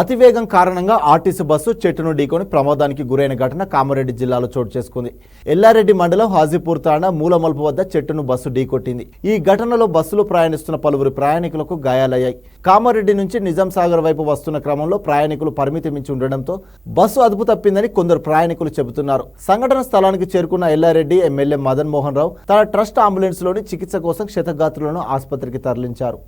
అతివేగం కారణంగా RTC bus చెట్టును ఢీకొని ప్రమాదానికి గురైన ఘటన కామారెడ్డి జిల్లాలో చోటు చేసుకుంది. ఎల్లారెడ్డి మండలం హాజీపూర్ తాండా మూలమలుపు వద్ద చెట్టును బస్సు ఢీకొట్టింది. ఈ ఘటనలో బస్సులో ప్రయాణిస్తున్న పలువురు ప్రయాణికులకు గాయాలయ్యాయి. కామారెడ్డి నుంచి నిజాం సాగర్ వైపు వస్తున్న క్రమంలో ప్రయాణికులు పరిమితి మించి ఉండడంతో బస్సు అదుపు తప్పిందని కొందరు ప్రయాణికులు చెబుతున్నారు. సంఘటన స్థలానికి చేరుకున్న ఎల్లారెడ్డి ఎమ్మెల్యే మదన్ మోహన్ రావు తన ట్రస్ట్ అంబులెన్స్ లోని చికిత్స కోసం క్షతగాత్రులను ఆసుపత్రికి తరలించారు.